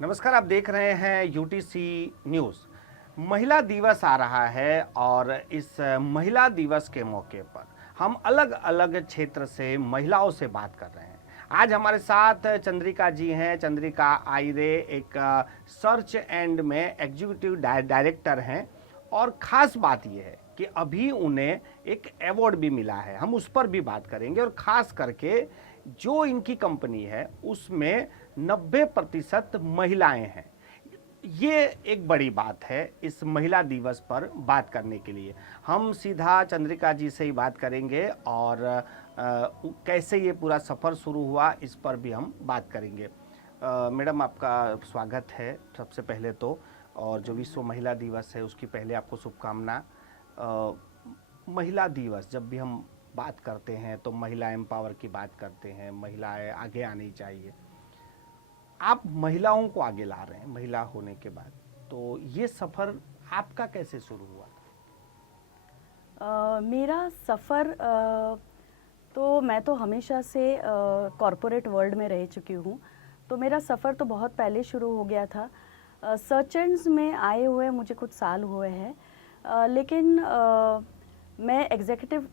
नमस्कार, आप देख रहे हैं यूटीसी न्यूज़। महिला दिवस आ रहा है और इस महिला दिवस के मौके पर हम अलग अलग क्षेत्र से महिलाओं से बात कर रहे हैं। आज हमारे साथ चंद्रिका जी हैं। चंद्रिका आयरे एक सर्च एंड में एग्जीक्यूटिव डायरेक्टर हैं और ख़ास बात यह है कि अभी उन्हें एक अवार्ड भी मिला है। हम उस पर भी बात करेंगे और ख़ास करके जो इनकी कंपनी है उसमें 90% महिलाएं हैं। ये एक बड़ी बात है इस महिला दिवस पर बात करने के लिए। हम सीधा चंद्रिका जी से ही बात करेंगे और कैसे ये पूरा सफ़र शुरू हुआ इस पर भी हम बात करेंगे। मैडम, आपका स्वागत है सबसे पहले तो, और जो विश्व महिला दिवस है उसकी पहले आपको शुभकामना। महिला दिवस जब भी हम बात करते हैं तो महिला एम्पावर की बात करते हैं, महिलाएं आगे आनी चाहिए। आप महिलाओं को आगे ला रहे हैं महिला होने के बाद, तो ये सफ़र आपका कैसे शुरू हुआ? मेरा सफ़र तो मैं तो हमेशा से कॉरपोरेट वर्ल्ड में रह चुकी हूँ, तो मेरा सफ़र तो बहुत पहले शुरू हो गया था। सर्च एंड्स में आए हुए मुझे कुछ साल हुए हैं, लेकिन मैं एग्जीक्यूटिव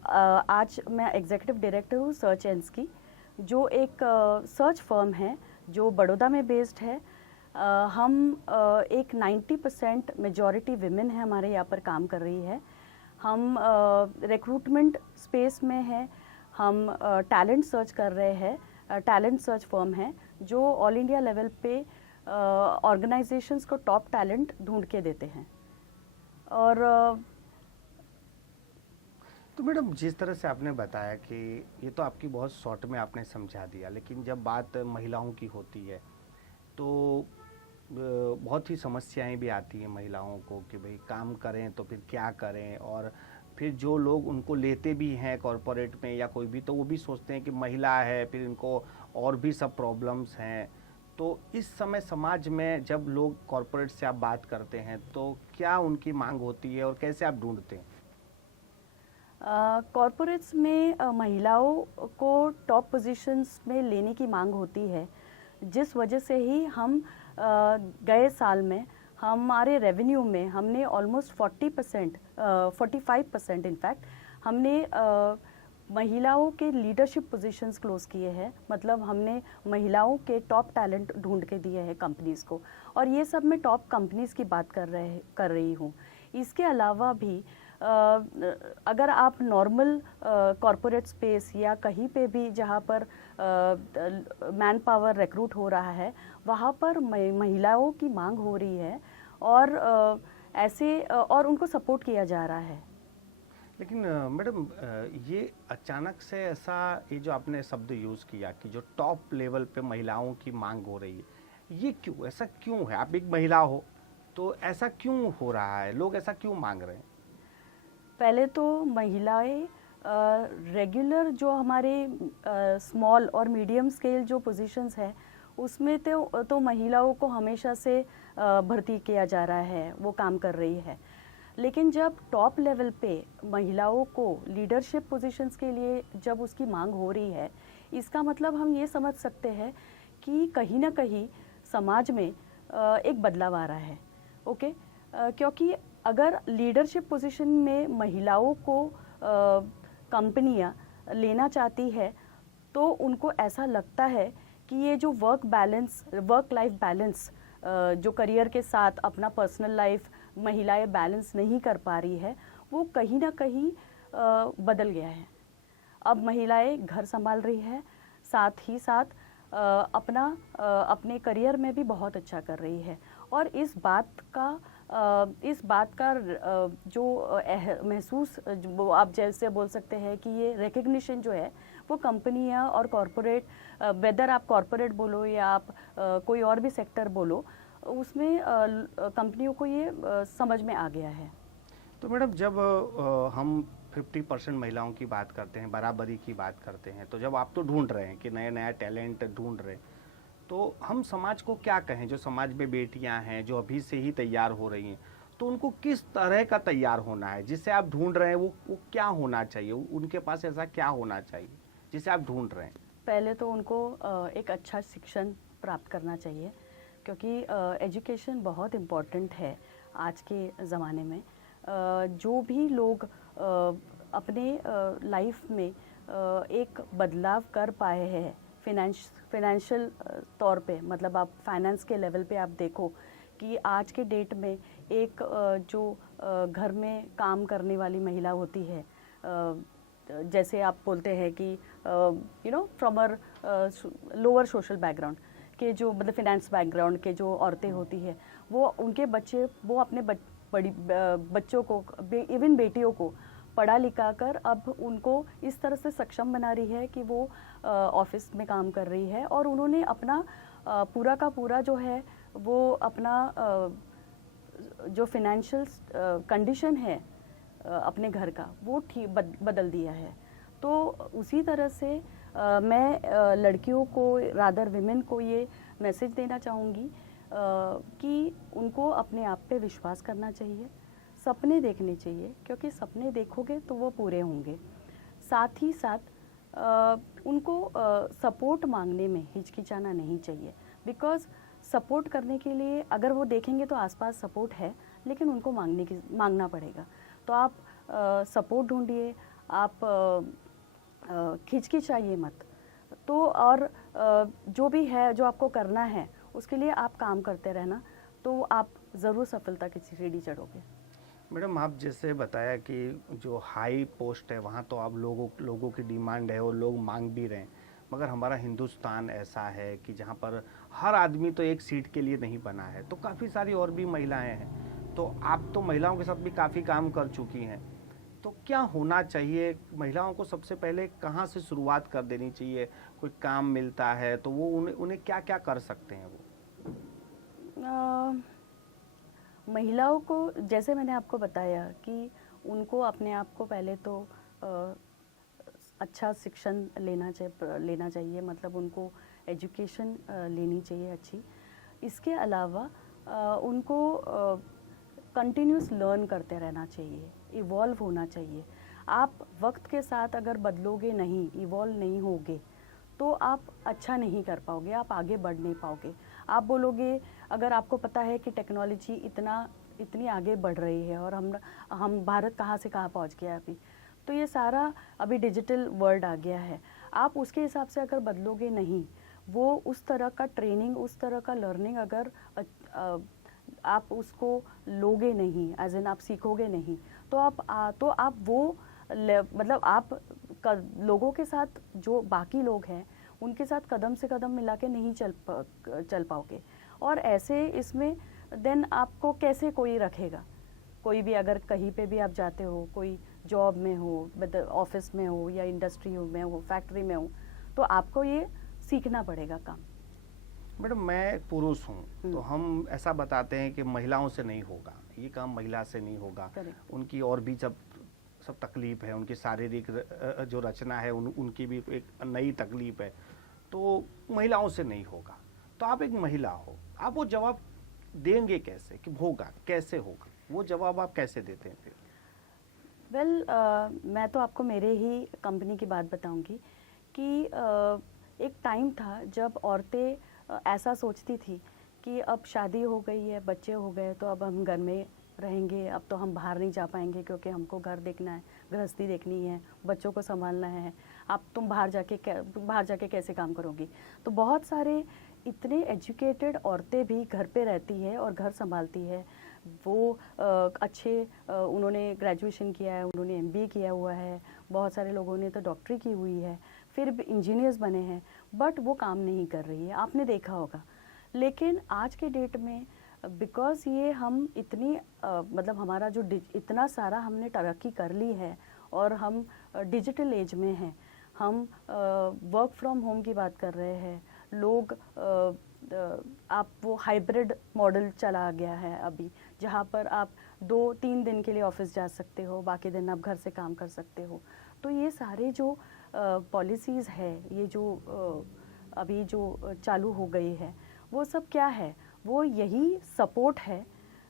डायरेक्टर हूँ सर्च एंड्स की, जो एक सर्च फर्म है जो बड़ौदा में बेस्ड है। हम एक 90% मेजॉरिटी विमेन है हमारे यहाँ पर काम कर रही है। हम रिक्रूटमेंट स्पेस में है, हम टैलेंट सर्च कर रहे हैं। टैलेंट सर्च फर्म है जो ऑल इंडिया लेवल पे ऑर्गेनाइजेशंस को टॉप टैलेंट ढूंढ के देते हैं। और तो मैडम, जिस तरह से आपने बताया कि ये तो आपकी बहुत शॉर्ट में आपने समझा दिया, लेकिन जब बात महिलाओं की होती है तो बहुत ही समस्याएं भी आती हैं महिलाओं को कि भाई काम करें तो फिर क्या करें, और फिर जो लोग उनको लेते भी हैं कॉरपोरेट में या कोई भी, तो वो भी सोचते हैं कि महिला है, फिर इनको और भी सब प्रॉब्लम्स हैं। तो इस समय समाज में जब लोग कॉरपोरेट से आप बात करते हैं तो क्या उनकी मांग होती है और कैसे आप ढूंढते हैं? कॉरपोरेट्स में महिलाओं को टॉप पोजीशंस में लेने की मांग होती है, जिस वजह से ही हम गए साल में हमारे रेवेन्यू में हमने ऑलमोस्ट 40%, 45% इनफैक्ट हमने महिलाओं के लीडरशिप पोजीशंस क्लोज किए हैं। मतलब हमने महिलाओं के टॉप टैलेंट ढूंढ के दिए हैं कंपनीज़ को, और ये सब मैं टॉप कंपनीज़ की बात कर रही हूँ। इसके अलावा भी अगर आप नॉर्मल कॉरपोरेट स्पेस या कहीं पे भी जहाँ पर मैन पावर रिक्रूट हो रहा है, वहाँ पर महिलाओं की मांग हो रही है और और उनको सपोर्ट किया जा रहा है। लेकिन मैडम, ये अचानक से ऐसा, ये जो आपने शब्द यूज़ किया कि जो टॉप लेवल पे महिलाओं की मांग हो रही है, ये क्यों, ऐसा क्यों है? आप एक महिला हो तो ऐसा क्यों हो रहा है, लोग ऐसा क्यों मांग रहे हैं? पहले तो महिलाएं रेगुलर जो हमारे स्मॉल और मीडियम स्केल जो पोजीशंस है उसमें तो महिलाओं को हमेशा से भर्ती किया जा रहा है, वो काम कर रही है। लेकिन जब टॉप लेवल पे महिलाओं को लीडरशिप पोजीशंस के लिए जब उसकी मांग हो रही है, इसका मतलब हम ये समझ सकते हैं कि कहीं ना कहीं समाज में एक बदलाव आ रहा है। ओके, क्योंकि अगर लीडरशिप पोजीशन में महिलाओं को कंपनियां लेना चाहती है तो उनको ऐसा लगता है कि ये जो वर्क लाइफ बैलेंस, जो करियर के साथ अपना पर्सनल लाइफ महिलाएं बैलेंस नहीं कर पा रही है, वो कहीं ना कहीं बदल गया है। अब महिलाएं घर संभाल रही है, साथ ही साथ अपने करियर में भी बहुत अच्छा कर रही है। और इस बात का जो महसूस, वो आप जैसे बोल सकते हैं कि ये रिकग्निशन जो है वो कंपनियां और कॉरपोरेट, वेदर आप कॉरपोरेट बोलो या आप कोई और भी सेक्टर बोलो, उसमें कंपनियों को ये समझ में आ गया है। तो मैडम, जब हम 50% महिलाओं की बात करते हैं, बराबरी की बात करते हैं, तो जब आप तो ढूंढ रहे हैं कि नया नया टैलेंट ढूंढ रहे हैं, तो हम समाज को क्या कहें? जो समाज में बेटियां हैं जो अभी से ही तैयार हो रही हैं, तो उनको किस तरह का तैयार होना है? जिसे आप ढूंढ रहे हैं वो क्या होना चाहिए? उनके पास ऐसा क्या होना चाहिए जिसे आप ढूंढ रहे हैं? पहले तो उनको एक अच्छा शिक्षण प्राप्त करना चाहिए। क्योंकि एजुकेशन बहुत इम्पॉर्टेंट है आज के ज़माने में। जो भी लोग अपने लाइफ में एक बदलाव कर पाए हैं फिनेंशियल तौर पे, मतलब आप फाइनेंस के लेवल पे आप देखो कि आज के डेट में एक जो घर में काम करने वाली महिला होती है, जैसे आप बोलते हैं कि from uh lower social background के जो, मतलब फिनेंस बैकग्राउंड के जो औरतें होती है, वो उनके बच्चे, वो अपने बच्चों को, इवन बेटियों को पढ़ा लिखा कर अब उनको इस तरह से सक्षम बना रही है कि वो ऑफिस में काम कर रही है, और उन्होंने अपना पूरा का पूरा जो है वो अपना जो फिनेंशियल कंडीशन है अपने घर का, वो ठीक बदल दिया है। तो उसी तरह से मैं लड़कियों को, रादर विमेन को ये मैसेज देना चाहूँगी कि उनको अपने आप पे विश्वास करना चाहिए, सपने देखने चाहिए, क्योंकि सपने देखोगे तो वो पूरे होंगे। साथ ही साथ उनको सपोर्ट मांगने में हिचकिचाना नहीं चाहिए, बिकॉज़ सपोर्ट करने के लिए अगर वो देखेंगे तो आसपास सपोर्ट है, लेकिन उनको मांगना पड़ेगा। तो आप सपोर्ट ढूंढिए, आप हिचकिचाइए मत। तो और जो भी है, जो आपको करना है, उसके लिए आप काम करते रहना, तो आप ज़रूर सफलता की सीढ़ी चढ़ोगे। मैडम, आप जैसे बताया कि जो हाई पोस्ट है वहाँ तो आप लोगों की डिमांड है और लोग मांग भी रहे हैं, मगर हमारा हिंदुस्तान ऐसा है कि जहाँ पर हर आदमी तो एक सीट के लिए नहीं बना है, तो काफ़ी सारी और भी महिलाएं हैं। तो आप तो महिलाओं के साथ भी काफ़ी काम कर चुकी हैं, तो क्या होना चाहिए महिलाओं को? सबसे पहले कहाँ से शुरुआत कर देनी चाहिए? कोई काम मिलता है तो वो उन्हें क्या क्या कर सकते हैं वो? महिलाओं को, जैसे मैंने आपको बताया कि उनको अपने आप को पहले तो अच्छा शिक्षण लेना चाहिए, मतलब उनको एजुकेशन लेनी चाहिए अच्छी। इसके अलावा उनको कंटिन्यूस लर्न करते रहना चाहिए, इवॉल्व होना चाहिए। आप वक्त के साथ अगर बदलोगे नहीं, इवॉल्व नहीं होगे, तो आप अच्छा नहीं कर पाओगे, आप आगे बढ़ नहीं पाओगे। आप बोलोगे, अगर आपको पता है कि टेक्नोलॉजी इतनी आगे बढ़ रही है और हम भारत कहाँ से कहाँ पहुँच गया अभी, तो ये सारा अभी डिजिटल वर्ल्ड आ गया है, आप उसके हिसाब से अगर बदलोगे नहीं, वो उस तरह का ट्रेनिंग, उस तरह का लर्निंग अगर आप उसको लोगे नहीं, एज इन आप सीखोगे नहीं, तो आप वो मतलब आप लोगों के साथ, जो बाकी लोग हैं उनके साथ कदम से कदम मिला के नहीं चल पाओगे। और ऐसे इसमें देन आपको कैसे कोई रखेगा? कोई भी अगर कहीं पे भी आप जाते हो, कोई जॉब में हो, ऑफिस में हो या इंडस्ट्री में हो, फैक्ट्री में हो, तो आपको ये सीखना पड़ेगा काम। मैडम, मैं पुरुष हूँ तो हम ऐसा बताते हैं कि महिलाओं से नहीं होगा, ये काम महिला से नहीं होगा। उनकी और भी सब तकलीफ है, उनकी शारीरिक जो रचना है उनकी भी एक नई तकलीफ है, तो महिलाओं से नहीं होगा। तो आप एक महिला हो, आप वो जवाब देंगे कैसे कि होगा, कैसे होगा? वो जवाब आप कैसे देते हैं फिर? मैं तो आपको मेरे ही कंपनी की बात बताऊंगी कि एक टाइम था जब औरतें ऐसा सोचती थी कि अब शादी हो गई है, बच्चे हो गए, तो अब हम घर में रहेंगे, अब तो हम बाहर नहीं जा पाएंगे क्योंकि हमको घर देखना है, गृहस्थी देखनी है, बच्चों को संभालना है, अब तुम बाहर जाके कैसे काम करोगी? तो बहुत सारे इतने एजुकेटेड औरतें भी घर पे रहती है और घर संभालती है। वो उन्होंने ग्रेजुएशन किया है, उन्होंने MBA किया हुआ है, बहुत सारे लोगों ने तो डॉक्टरी की हुई है, फिर भी इंजीनियर्स बने हैं, बट वो काम नहीं कर रही है, आपने देखा होगा। लेकिन आज के डेट में बिकॉज़ ये हम इतनी मतलब हमारा जो इतना सारा हमने तरक्की कर ली है और हम डिजिटल एज में हैं, हम वर्क फ्रॉम होम की बात कर रहे हैं, लोग आप वो हाइब्रिड मॉडल चला गया है अभी, जहाँ पर आप 2-3 दिन के लिए ऑफिस जा सकते हो, बाकी दिन आप घर से काम कर सकते हो। तो ये सारे जो पॉलिसीज़ है, ये जो अभी जो चालू हो गई है, वो सब क्या है? वो यही सपोर्ट है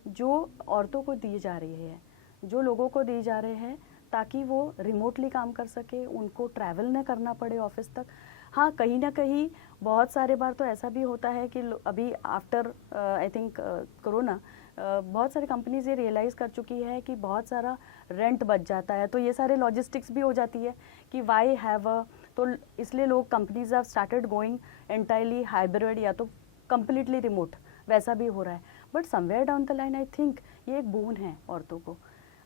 जो औरतों को दी जा रही है, जो लोगों को दी जा रहे हैं, ताकि वो रिमोटली काम कर सके, उनको ट्रैवल न करना पड़े ऑफिस तक। हाँ, कहीं ना कहीं बहुत सारे बार तो ऐसा भी होता है कि अभी आफ्टर आई थिंक कोरोना बहुत सारी कंपनीज ये रियलाइज़ कर चुकी है कि बहुत सारा रेंट बच जाता है, तो ये सारे लॉजिस्टिक्स भी हो जाती है कि वाई हैव अ, तो इसलिए लोग companies have started going entirely hybrid या तो कम्प्लीटली रिमोट, वैसा भी हो रहा है। But somewhere down the line I think ये एक बोन है औरतों को।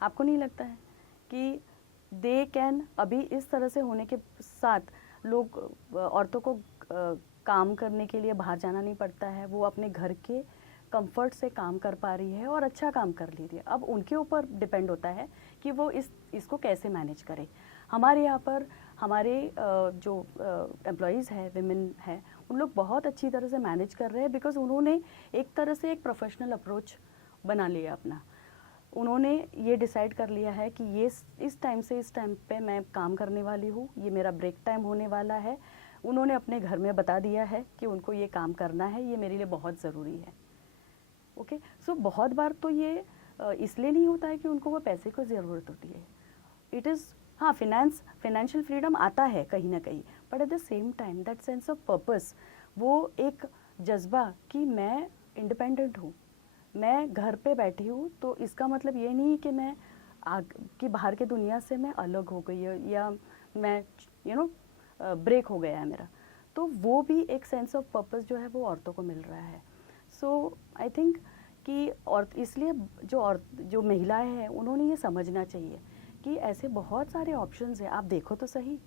आपको नहीं लगता है कि दे कैन, अभी इस तरह से होने के साथ लोग औरतों को काम करने के लिए बाहर जाना नहीं पड़ता है, वो अपने घर के कंफर्ट से काम कर पा रही है और अच्छा काम कर ले रही है। अब उनके ऊपर डिपेंड होता है कि वो इसको कैसे मैनेज करे। हमारे यहाँ पर हमारे जो एम्प्लॉयज़ है, विमेन है, उन लोग बहुत अच्छी तरह से मैनेज कर रहे हैं बिकॉज उन्होंने एक तरह से एक प्रोफेशनल अप्रोच बना लिया अपना। उन्होंने ये डिसाइड कर लिया है कि ये इस टाइम से इस टाइम पे मैं काम करने वाली हूँ, ये मेरा ब्रेक टाइम होने वाला है। उन्होंने अपने घर में बता दिया है कि उनको ये काम करना है, ये मेरे लिए बहुत ज़रूरी है। ओके, सो बहुत बार तो ये इसलिए नहीं होता है कि उनको वो पैसे की ज़रूरत होती है। इट इज़, हाँ, फाइनेंशियल फ्रीडम आता है कहीं ना कहीं, but at the same time that sense of purpose, वो एक जज्बा कि मैं इंडिपेंडेंट हूँ, मैं घर पे बैठी हूँ, तो इसका मतलब ये नहीं कि मैं कि बाहर के दुनिया से मैं अलग हो गई है या मैं ब्रेक हो गया है मेरा। तो वो भी एक सेंस ऑफ पर्पस जो है वो औरतों को मिल रहा है। सो आई थिंक कि और इसलिए जो महिलाएं हैं उन्होंने ये समझना चाहिए कि ऐसे बहुत सारे ऑप्शंस हैं, आप देखो तो सही।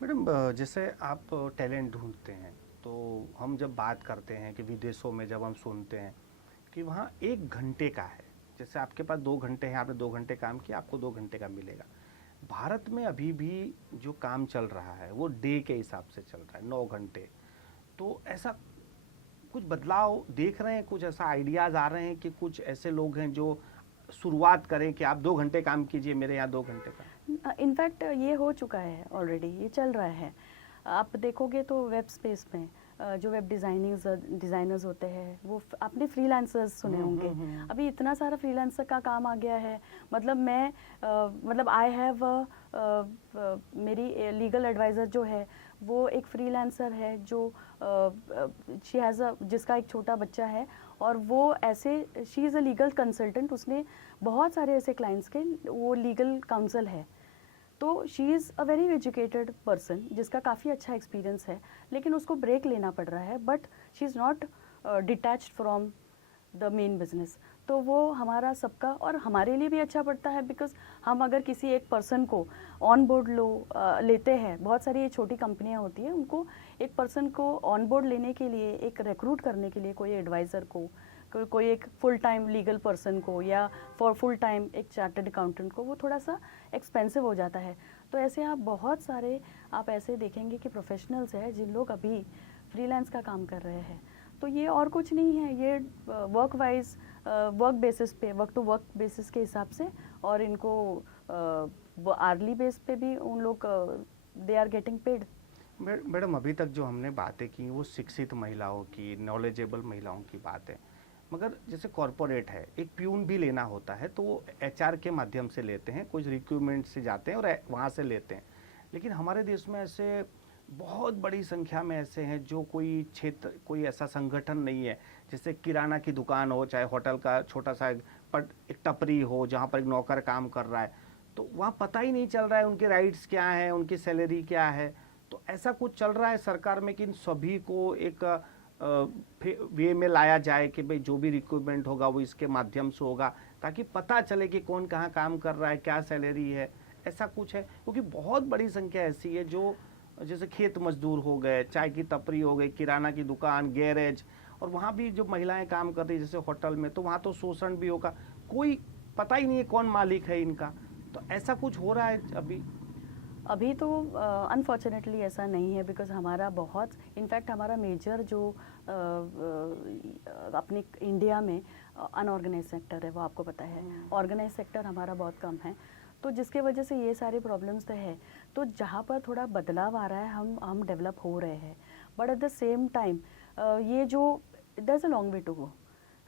मैडम, जैसे आप टैलेंट ढूंढते हैं तो हम जब बात करते हैं कि विदेशों में जब हम सुनते हैं कि वहाँ 1 घंटे का है, जैसे आपके पास 2 घंटे हैं, आपने 2 घंटे काम किया, आपको 2 घंटे का मिलेगा। भारत में अभी भी जो काम चल रहा है वो डे के हिसाब से चल रहा है, 9 घंटे। तो ऐसा कुछ बदलाव देख रहे हैं, कुछ ऐसा आइडियाज़ आ रहे हैं कि कुछ ऐसे लोग हैं जो शुरुआत करें कि आप 2 घंटे काम कीजिए, मेरे यहाँ 2 घंटे का? इनफैक्ट ये हो चुका है ऑलरेडी, ये चल रहा है। आप देखोगे तो वेब स्पेस में जो वेब डिज़ाइनर्स होते हैं वो आपने फ्रीलांसर्स सुने होंगे। अभी इतना सारा फ्रीलांसर का काम आ गया है। मतलब मैं मतलब आई हैव मेरी लीगल एडवाइज़र जो है वो एक फ्रीलांसर है जो शी हैज़ जिसका एक छोटा बच्चा है और वो ऐसे she is a legal consultant. उसने बहुत सारे ऐसे क्लाइंट्स के वो लीगल काउंसिल है। तो she is a very educated person जिसका काफ़ी अच्छा एक्सपीरियंस है, लेकिन उसको ब्रेक लेना पड़ रहा है। But she is not detached from the main business. तो वो हमारा सबका और हमारे लिए भी अच्छा पड़ता है बिकॉज हम अगर किसी एक पर्सन को ऑन बोर्ड लेते हैं, बहुत सारी ये छोटी कंपनियां होती हैं, उनको एक पर्सन को ऑन बोर्ड लेने के लिए, एक रिक्रूट करने के लिए कोई एडवाइज़र को, कोई एक फुल टाइम लीगल पर्सन को या फॉर फुल टाइम एक चार्टर्ड अकाउंटेंट को, वो थोड़ा सा एक्सपेंसिव हो जाता है। तो ऐसे आप बहुत सारे आप ऐसे देखेंगे कि प्रोफेशनल्स हैं जिन लोग अभी फ्रीलांस का काम कर रहे हैं। तो ये और कुछ नहीं है, ये वर्क बेसिस पे, वर्क टू वर्क बेसिस के हिसाब से, और इनको आर्ली बेस पे भी उन लोग they are getting paid. Madam, अभी तक जो हमने बातें की वो शिक्षित महिलाओं की, नॉलेजेबल महिलाओं की बात है, मगर जैसे कॉरपोरेट है, एक प्यून भी लेना होता है तो वो एचआर के माध्यम से लेते हैं, कुछ रिक्रूटमेंट से जाते हैं और वहाँ से लेते हैं। लेकिन हमारे देश में ऐसे बहुत बड़ी संख्या में ऐसे हैं जो कोई क्षेत्र, कोई ऐसा संगठन नहीं है, जैसे किराना की दुकान हो, चाहे होटल का छोटा सा एक टपरी हो जहाँ पर एक नौकर काम कर रहा है, तो वहाँ पता ही नहीं चल रहा है उनके राइट्स क्या हैं, उनकी सैलरी क्या है। तो ऐसा कुछ चल रहा है सरकार में कि इन सभी को एक वे में लाया जाए कि भाई जो भी रिक्रूटमेंट होगा वो इसके माध्यम से होगा, ताकि पता चले कि कौन कहाँ काम कर रहा है, क्या सैलरी है। ऐसा कुछ है? क्योंकि बहुत बड़ी संख्या ऐसी है जो जैसे खेत मजदूर हो गए, चाय की टपरी हो गई, किराना की दुकान, गैरेज, और वहाँ भी जो महिलाएं काम कर रही है जैसे होटल में, तो वहाँ तो शोषण भी होगा, कोई पता ही नहीं है कौन मालिक है इनका। तो ऐसा कुछ हो रहा है अभी तो अनफॉर्चुनेटली ऐसा नहीं है बिकॉज हमारा बहुत, इनफैक्ट हमारा मेजर जो अपने इंडिया में अनऑर्गेनाइज सेक्टर है वो आपको पता है, ऑर्गेनाइज सेक्टर हमारा बहुत कम है, तो जिसके वजह से ये सारे प्रॉब्लम्स तो है। तो जहाँ पर थोड़ा बदलाव आ रहा है, हम डेवलप हो रहे हैं, but at the same time ये जो there is a long way to go.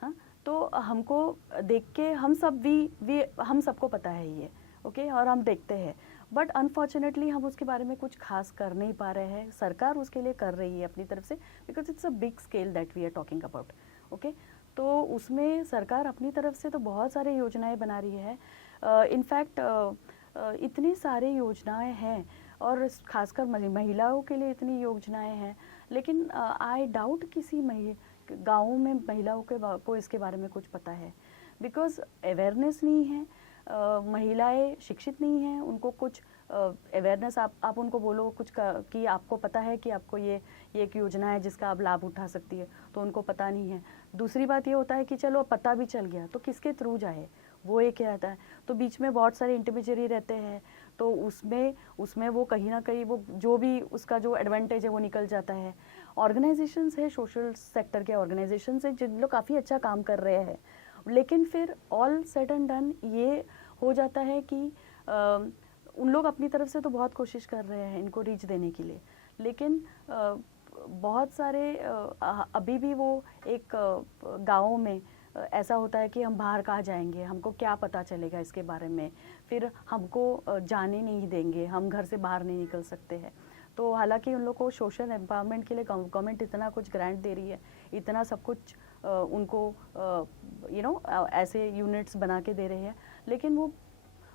हाँ, तो हमको देख के हम सबको पता है ये, ओके, और हम देखते हैं बट अनफॉर्चुनेटली हम उसके बारे में कुछ खास कर नहीं पा रहे हैं। सरकार उसके लिए कर रही है अपनी तरफ से, because it's a big scale that we are talking about. Okay, तो उसमें सरकार अपनी तरफ से तो बहुत सारे योजनाएं बना रही है। इनफैक्ट इतनी सारी योजनाएं हैं और खासकर महिलाओं के लिए इतनी योजनाएं हैं, लेकिन आई डाउट किसी गाँव में महिलाओं को इसके बारे में कुछ पता है, बिकॉज अवेयरनेस नहीं है। महिलाएं शिक्षित नहीं हैं, उनको कुछ अवेयरनेस आप उनको बोलो कुछ कि आपको पता है कि आपको ये एक योजना है जिसका आप लाभ उठा सकती है, तो उनको पता नहीं है। दूसरी बात ये होता है कि चलो पता भी चल गया तो किसके थ्रू जाए, वो एक रहता है। तो बीच में बहुत सारे इंटरमीडियरी रहते हैं, तो उसमें वो कहीं ना कहीं वो जो भी उसका जो एडवांटेज है वो निकल जाता है। ऑर्गेनाइजेशंस है, सोशल सेक्टर के ऑर्गेनाइजेशंस है जिन लोग काफ़ी अच्छा काम कर रहे हैं, लेकिन फिर ऑल सेड एंड डन ये हो जाता है कि उन लोग अपनी तरफ से तो बहुत कोशिश कर रहे हैं इनको रीच देने के लिए, लेकिन बहुत सारे अभी भी वो एक गाँव में ऐसा होता है कि हम बाहर कहाँ जाएंगे, हमको क्या पता चलेगा इसके बारे में, फिर हमको जाने नहीं देंगे, हम घर से बाहर नहीं निकल सकते हैं। तो हालांकि उन लोग को सोशल एम्पावरमेंट के लिए गवर्नमेंट इतना कुछ ग्रांट दे रही है, इतना सब कुछ उनको ऐसे यूनिट्स बना के दे रहे हैं, लेकिन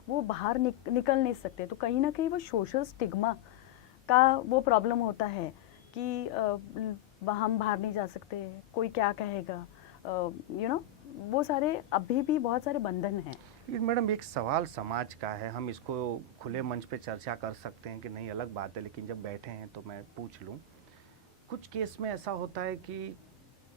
वो बाहर निकल नहीं सकते। तो कहीं ना कहीं वो सोशल स्टिग्मा का वो प्रॉब्लम होता है कि हम बाहर नहीं जा सकते, कोई क्या कहेगा, वो सारे अभी भी बहुत सारे बंधन हैं। लेकिन मैडम एक सवाल समाज का है, हम इसको खुले मंच पे चर्चा कर सकते हैं कि नहीं, अलग बात है, लेकिन जब बैठे हैं तो मैं पूछ लूँ। कुछ केस में ऐसा होता है कि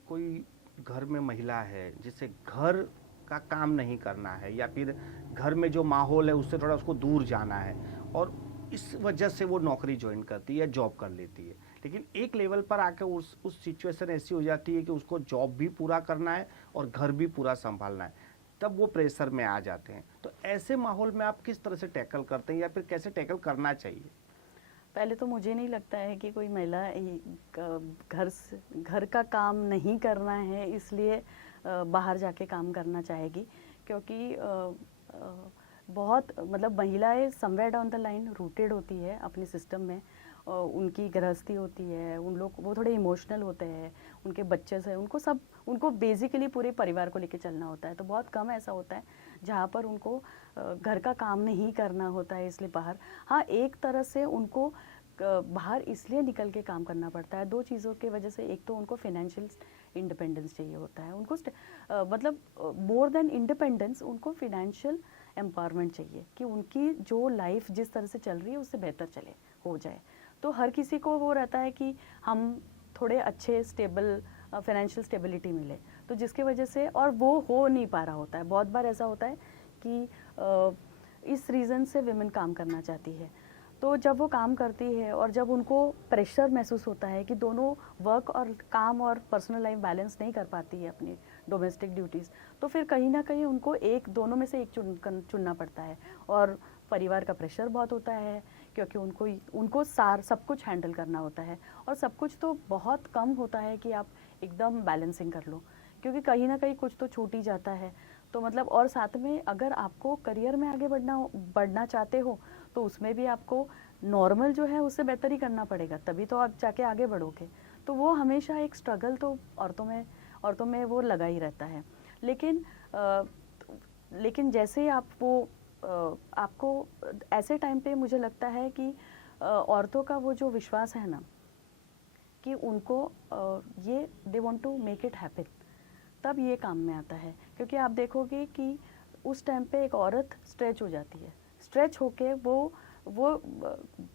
कोई घर में महिला है जिसे घर का काम नहीं करना है, या फिर घर में जो माहौल है उससे थोड़ा उसको दूर जाना है, और इस वजह से वो नौकरी ज्वाइन करती है, जॉब कर लेती है, लेकिन एक लेवल पर आकर उस सिचुएशन ऐसी हो जाती है कि उसको जॉब भी पूरा करना है और घर भी पूरा संभालना है, तब वो प्रेशर में आ जाते हैं। तो ऐसे माहौल में आप किस तरह से टैकल करते हैं, या फिर कैसे टैकल करना चाहिए? पहले तो मुझे नहीं लगता है कि कोई महिला घर का काम नहीं करना है इसलिए बाहर जाके काम करना चाहेगी, क्योंकि बहुत मतलब महिलाएं somewhere down the line rooted होती है अपने सिस्टम में। उनकी गृहस्थी होती है, उन लोग वो थोड़े इमोशनल होते हैं, उनके बच्चे से उनको बेसिकली पूरे परिवार को लेके चलना होता है। तो बहुत कम ऐसा होता है जहाँ पर उनको घर का काम नहीं करना होता है इसलिए बाहर। हाँ, एक तरह से उनको बाहर इसलिए निकल के काम करना पड़ता है दो चीज़ों की वजह से। एक तो उनको फाइनेंशियल इंडिपेंडेंस चाहिए होता है, उनको मतलब मोर देन इंडिपेंडेंस उनको फाइनेंशियल एम्पावरमेंट चाहिए कि उनकी जो लाइफ जिस तरह से चल रही है उससे बेहतर हो जाए। तो हर किसी को वो रहता है कि हम थोड़े अच्छे स्टेबल फाइनेंशियल स्टेबिलिटी मिले, तो जिसकी वजह से और वो हो नहीं पा रहा होता है। बहुत बार ऐसा होता है कि इस रीज़न से विमेन काम करना चाहती है, तो जब वो काम करती है और जब उनको प्रेशर महसूस होता है कि दोनों वर्क और काम और पर्सनल लाइफ बैलेंस नहीं कर पाती है अपनी डोमेस्टिक ड्यूटीज़, तो फिर कहीं ना कहीं उनको दोनों में से एक चुनना पड़ता है। और परिवार का प्रेशर बहुत होता है क्योंकि उनको सब कुछ हैंडल करना होता है, और सब कुछ तो बहुत कम होता है कि आप एकदम बैलेंसिंग कर लो, क्योंकि कहीं ना कहीं कुछ तो छूट ही जाता है। तो मतलब और साथ में अगर आपको करियर में आगे बढ़ना चाहते हो तो उसमें भी आपको नॉर्मल जो है उससे बेहतर ही करना पड़ेगा, तभी तो आप जाके आगे बढ़ोगे। तो वो हमेशा एक स्ट्रगल तो औरतों में वो लगा ही रहता है। लेकिन जैसे आप आपको ऐसे टाइम पे मुझे लगता है कि औरतों का वो जो विश्वास है ना कि उनको ये they want to make it happen, तब ये काम में आता है। क्योंकि आप देखोगे कि उस टाइम पे एक औरत स्ट्रेच हो जाती है, स्ट्रेच होके वो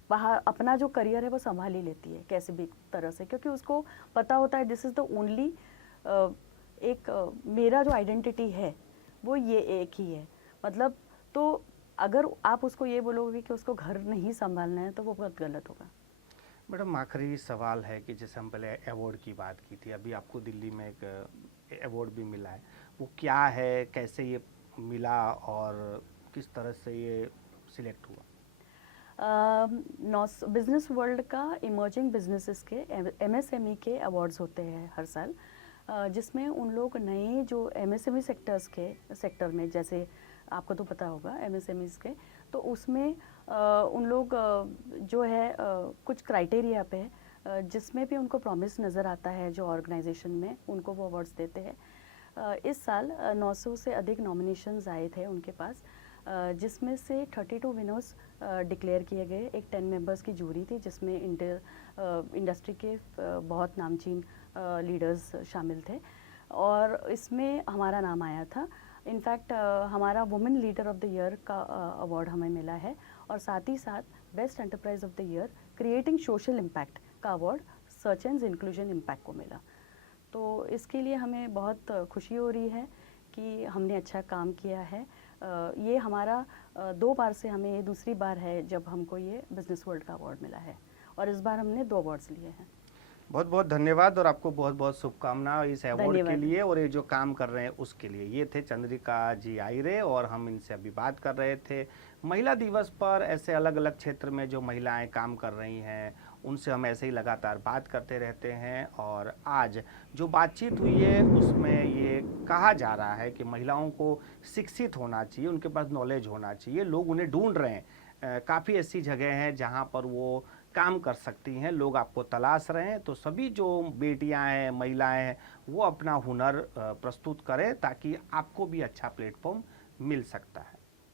बाहर अपना जो करियर है वो संभाल ही लेती है कैसे भी तरह से, क्योंकि उसको पता होता है दिस इज़ द ओनली मेरा जो आइडेंटिटी है वो ये एक ही है। मतलब तो अगर आप उसको ये बोलोगे कि उसको घर नहीं संभालना है तो वो बहुत गलत होगा। मैडम आखिरी सवाल है कि जैसे हम पहले अवार्ड की बात की थी, अभी आपको दिल्ली में एक अवार्ड भी मिला है, वो क्या है, कैसे ये मिला और किस तरह से ये सिलेक्ट हुआ? बिजनेस वर्ल्ड का इमर्जिंग बिजनेसेस के MSME के अवार्ड्स होते हैं हर साल, जिसमें उन लोग नए जो MSME सेक्टर में, जैसे आपको तो पता होगा MSMEs के, तो उसमें उन लोग जो है कुछ क्राइटेरिया पे जिसमें भी उनको प्रॉमिस नज़र आता है जो ऑर्गेनाइजेशन में, उनको वो अवार्ड्स देते हैं। इस साल 900 से अधिक नॉमिनेशंस आए थे उनके पास, जिसमें से 32 विनर्स डिक्लेयर किए गए। एक 10 मेंबर्स की जूरी थी जिसमें इंडस्ट्री के बहुत नामचीन लीडर्स शामिल थे और इसमें हमारा नाम आया था। इनफैक्ट हमारा women leader of the year का अवार्ड हमें मिला है और साथ ही साथ best enterprise of the year creating social impact का award search and inclusion impact को मिला। तो इसके लिए हमें बहुत खुशी हो रही है कि हमने अच्छा काम किया है। ये हमारा 2 बार से हमें ये दूसरी बार है जब हमको ये बिजनेस वर्ल्ड का अवार्ड मिला है और इस बार हमने 2 अवार्ड्स लिए हैं। बहुत बहुत धन्यवाद और आपको बहुत बहुत शुभकामनाएं इस अवार्ड के धन्यवाद। लिए और ये जो काम कर रहे हैं उसके लिए। ये थे चंद्रिका जी आयरे और हम इनसे अभी बात कर रहे थे महिला दिवस पर ऐसे अलग अलग क्षेत्र में जो महिलाएं काम कर रही हैं उनसे हम ऐसे ही लगातार बात करते रहते हैं। और आज जो बातचीत हुई है उसमें ये कहा जा रहा है कि महिलाओं को शिक्षित होना चाहिए, उनके पास नॉलेज होना चाहिए, लोग उन्हें ढूंढ रहे हैं। काफ़ी ऐसी जगह हैं जहाँ पर वो काम कर सकती हैं, लोग आपको तलाश रहे हैं। तो सभी जो बेटियां हैं, महिलाएं हैं, वो अपना हुनर प्रस्तुत करें ताकि आपको भी अच्छा प्लेटफॉर्म मिल सकता है।